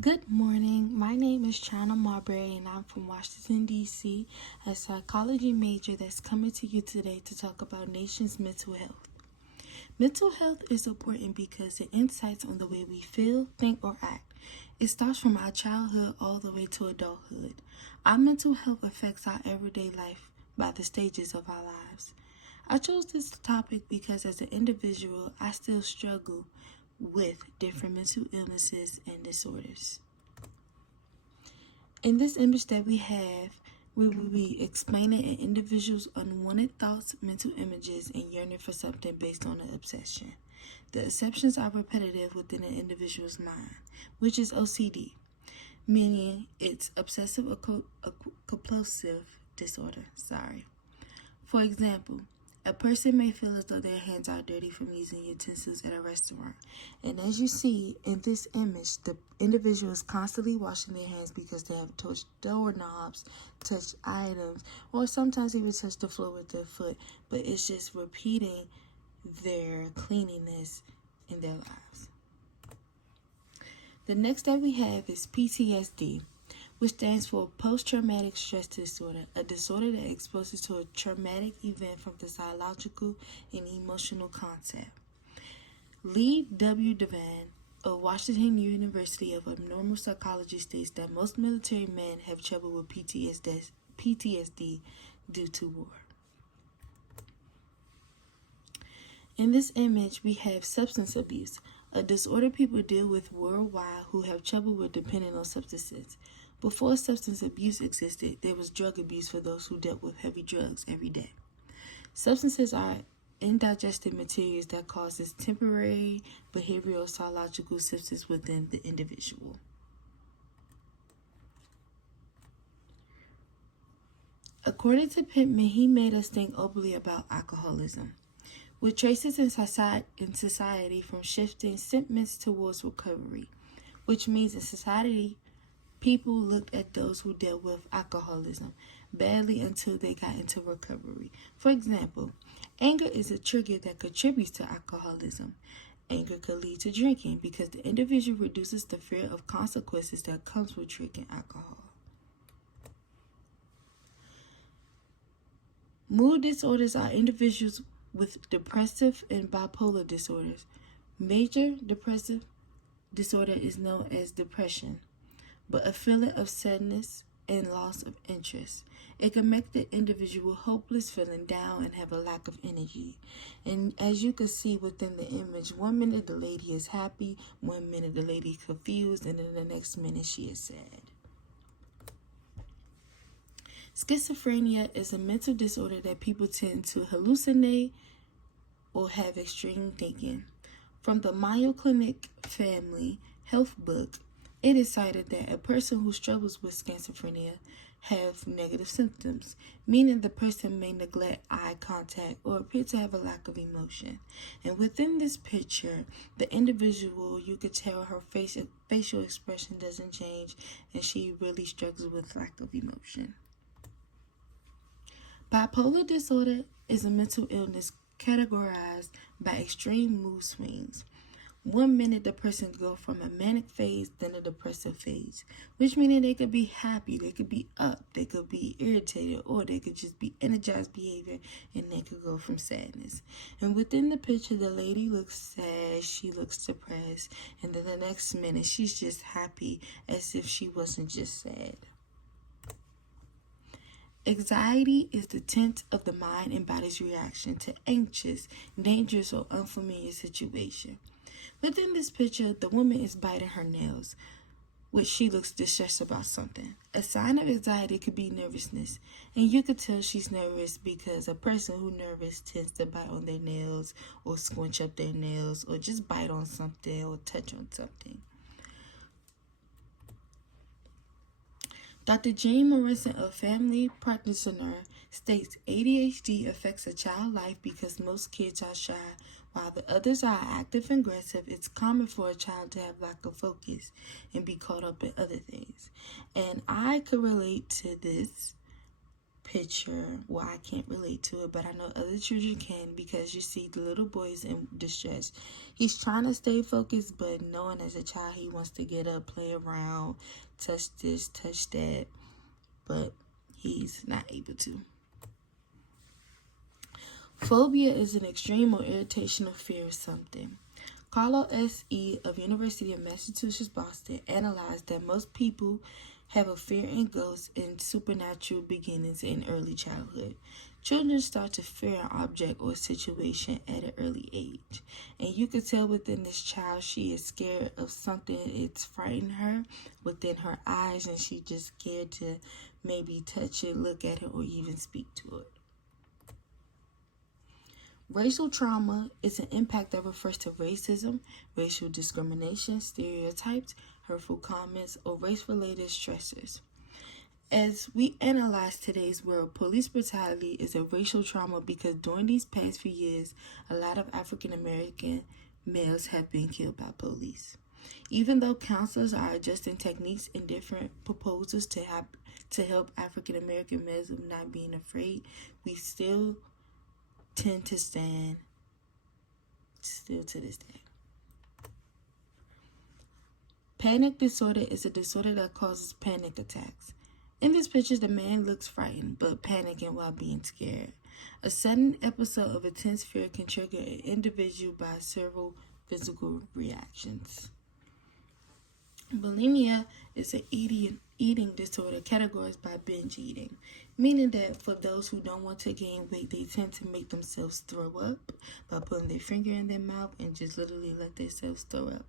Good morning. My name is China Marbury, and I'm from Washington, D.C., a psychology major that's coming to you today to talk about nation's mental health. Mental health is important because it insights on the way we feel, think, or act. It starts from our childhood all the way to adulthood. Our mental health affects our everyday life by the stages of our lives. I chose this topic because as an individual, I still struggle with different mental illnesses and disorders. In this image that we have, we will be explaining an individual's unwanted thoughts, mental images, and yearning for something based on an obsession. The exceptions are repetitive within an individual's mind, which is OCD, meaning it's obsessive compulsive disorder. For example, a person may feel as though their hands are dirty from using utensils at a restaurant. And as you see in this image, the individual is constantly washing their hands because they have touched doorknobs, touched items, or sometimes even touched the floor with their foot. But it's just repeating their cleanliness in their lives. The next that we have is PTSD, which stands for post-traumatic stress disorder, a disorder that exposes to a traumatic event from the psychological and emotional concept. Lee W. Devine of Washington University of Abnormal Psychology states that most military men have trouble with PTSD due to war. In this image, we have substance abuse, a disorder people deal with worldwide who have trouble with depending on substances. Before substance abuse existed, there was drug abuse for those who dealt with heavy drugs every day. Substances are indigested materials that causes temporary behavioral psychological symptoms within the individual. According to Pittman, he made us think openly about alcoholism, with traces in society from shifting sentiments towards recovery, which means in society, people looked at those who dealt with alcoholism badly until they got into recovery. For example, anger is a trigger that contributes to alcoholism. Anger could lead to drinking because the individual reduces the fear of consequences that comes with drinking alcohol. Mood disorders are individuals with depressive and bipolar disorders. Major depressive disorder is known as depression, but a feeling of sadness and loss of interest. It can make the individual hopeless, feeling down, and have a lack of energy. And as you can see within the image, 1 minute the lady is happy, 1 minute the lady is confused, and then the next minute she is sad. Schizophrenia is a mental disorder that people tend to hallucinate or have extreme thinking. From the Mayo Clinic Family Health Book, it is cited that a person who struggles with schizophrenia have negative symptoms, meaning the person may neglect eye contact or appear to have a lack of emotion. And within this picture, the individual, you could tell her facial expression doesn't change, and she really struggles with lack of emotion. Bipolar disorder is a mental illness categorized by extreme mood swings. 1 minute the person could go from a manic phase, then a depressive phase, which meaning they could be happy, they could be up, they could be irritated, or they could just be energized behavior, and they could go from sadness. And within the picture, the lady looks sad, she looks depressed, and then the next minute she's just happy as if she wasn't just sad. Anxiety is the tense of the mind and body's reaction to anxious, dangerous, or unfamiliar situation. Within this picture, the woman is biting her nails, which she looks distressed about something. A sign of anxiety could be nervousness, and you could tell she's nervous because a person who's nervous tends to bite on their nails or squinch up their nails or just bite on something or touch on something. Dr. Jane Morrison, a family practitioner, states ADHD affects a child's life because most kids are shy, while the others are active and aggressive. It's common for a child to have lack of focus and be caught up in other things. And I could relate to this picture, well, I can't relate to it, but I know other children can, because you see the little boy is in distress. He's trying to stay focused, but knowing as a child he wants to get up, play around, touch this, touch that, but he's not able to. Phobia is an extreme or irritational fear of something. Carlo S.E. of University of Massachusetts, Boston, analyzed that most people have a fear in ghosts and supernatural beginnings in early childhood. Children start to fear an object or situation at an early age. And you can tell within this child she is scared of something. It's frightened her within her eyes, and she's just scared to maybe touch it, look at it, or even speak to it. Racial trauma is an impact that refers to racism, racial discrimination, stereotypes, hurtful comments, or race-related stressors. As we analyze today's world, police brutality is a racial trauma because during these past few years, a lot of African American males have been killed by police. Even though counselors are adjusting techniques and different proposals to help African American males of not being afraid, we still tend to stand still to this day. Panic disorder is a disorder that causes panic attacks. In this picture, the man looks frightened but panicking while being scared. A sudden episode of intense fear can trigger an individual by several physical reactions. Bulimia is an eating disorder categorized by binge eating, meaning that for those who don't want to gain weight, they tend to make themselves throw up by putting their finger in their mouth and just literally let themselves throw up.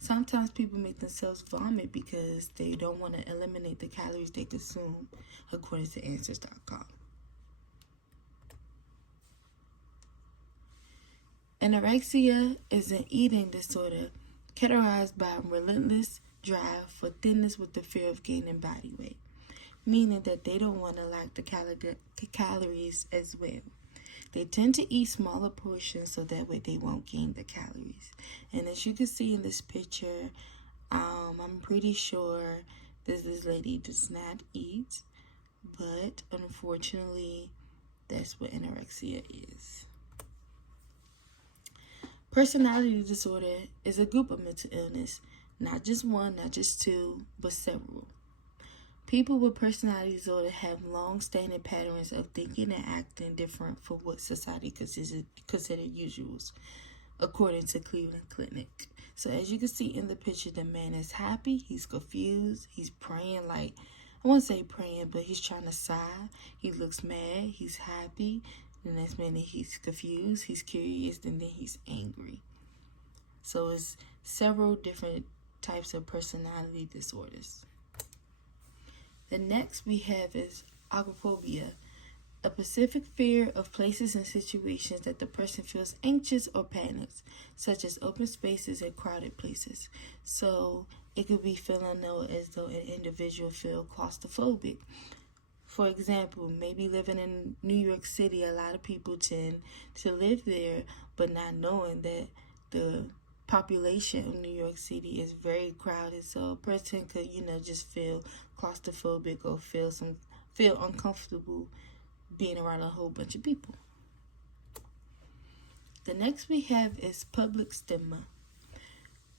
Sometimes people make themselves vomit because they don't want to eliminate the calories they consume, according to Answers.com. Anorexia is an eating disorder categorized by relentless drive for thinness with the fear of gaining body weight, meaning that they don't want to lack the calories as well. They tend to eat smaller portions so that way they won't gain the calories. And as you can see in this picture, I'm pretty sure this lady does not eat, but unfortunately, that's what anorexia is. Personality disorder is a group of mental illness, not just one, not just two, but several. People with personality disorder have long-standing patterns of thinking and acting different from what society considers usuals, according to Cleveland Clinic. So as you can see in the picture, the man is happy, he's confused, he's praying, like, I won't say praying, but he's trying to sigh. He looks mad, he's happy. The next minute he's confused, he's curious, and then he's angry. So it's several different types of personality disorders. The next we have is agoraphobia, a specific fear of places and situations that the person feels anxious or panics, such as open spaces and crowded places. So it could be feeling as though an individual feels claustrophobic. For example, maybe living in New York City, a lot of people tend to live there, but not knowing that the population of New York City is very crowded. So a person could, just feel claustrophobic or feel uncomfortable being around a whole bunch of people. The next we have is public stigma,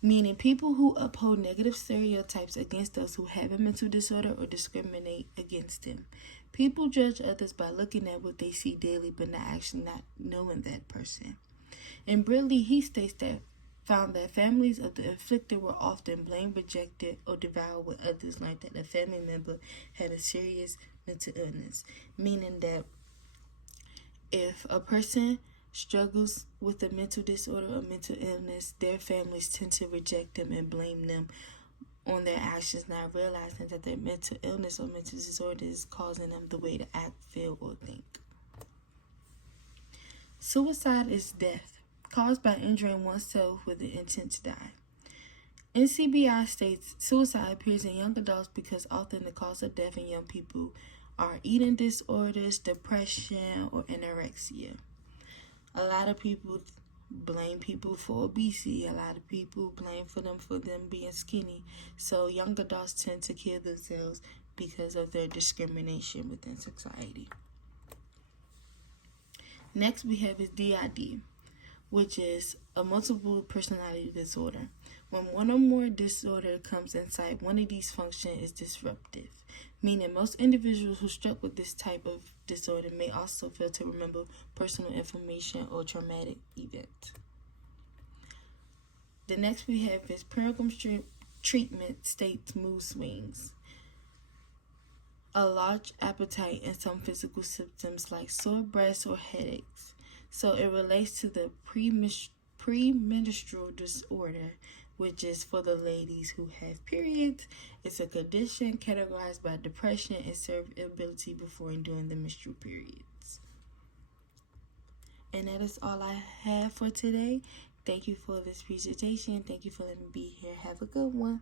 meaning people who uphold negative stereotypes against those who have a mental disorder or discriminate against them. People judge others by looking at what they see daily but not knowing that person. And Brindley, he states that found that families of the afflicted were often blamed, rejected, or devoured when others learned that a family member had a serious mental illness, meaning that if a person struggles with a mental disorder or mental illness, their families tend to reject them and blame them on their actions, not realizing that their mental illness or mental disorder is causing them the way to act, feel, or think. Suicide is death caused by injuring oneself with the intent to die. NCBI states suicide appears in young adults because often the cause of death in young people are eating disorders, depression, or anorexia. A lot of people blame people for obesity. A lot of people blame for them being skinny. So young adults tend to kill themselves because of their discrimination within society. Next we have is DID, which is a multiple personality disorder. When one or more disorder comes in sight, one of these functions is disruptive, meaning most individuals who struggle with this type of disorder may also fail to remember personal information or traumatic events. The next we have is Pilgrim's treatment states mood swings, a large appetite, and some physical symptoms like sore breasts or headaches. So it relates to the premenstrual disorder, which is for the ladies who have periods. It's a condition categorized by depression and irritability before and during the menstrual periods. And that is all I have for today. Thank you for this presentation. Thank you for letting me be here. Have a good one.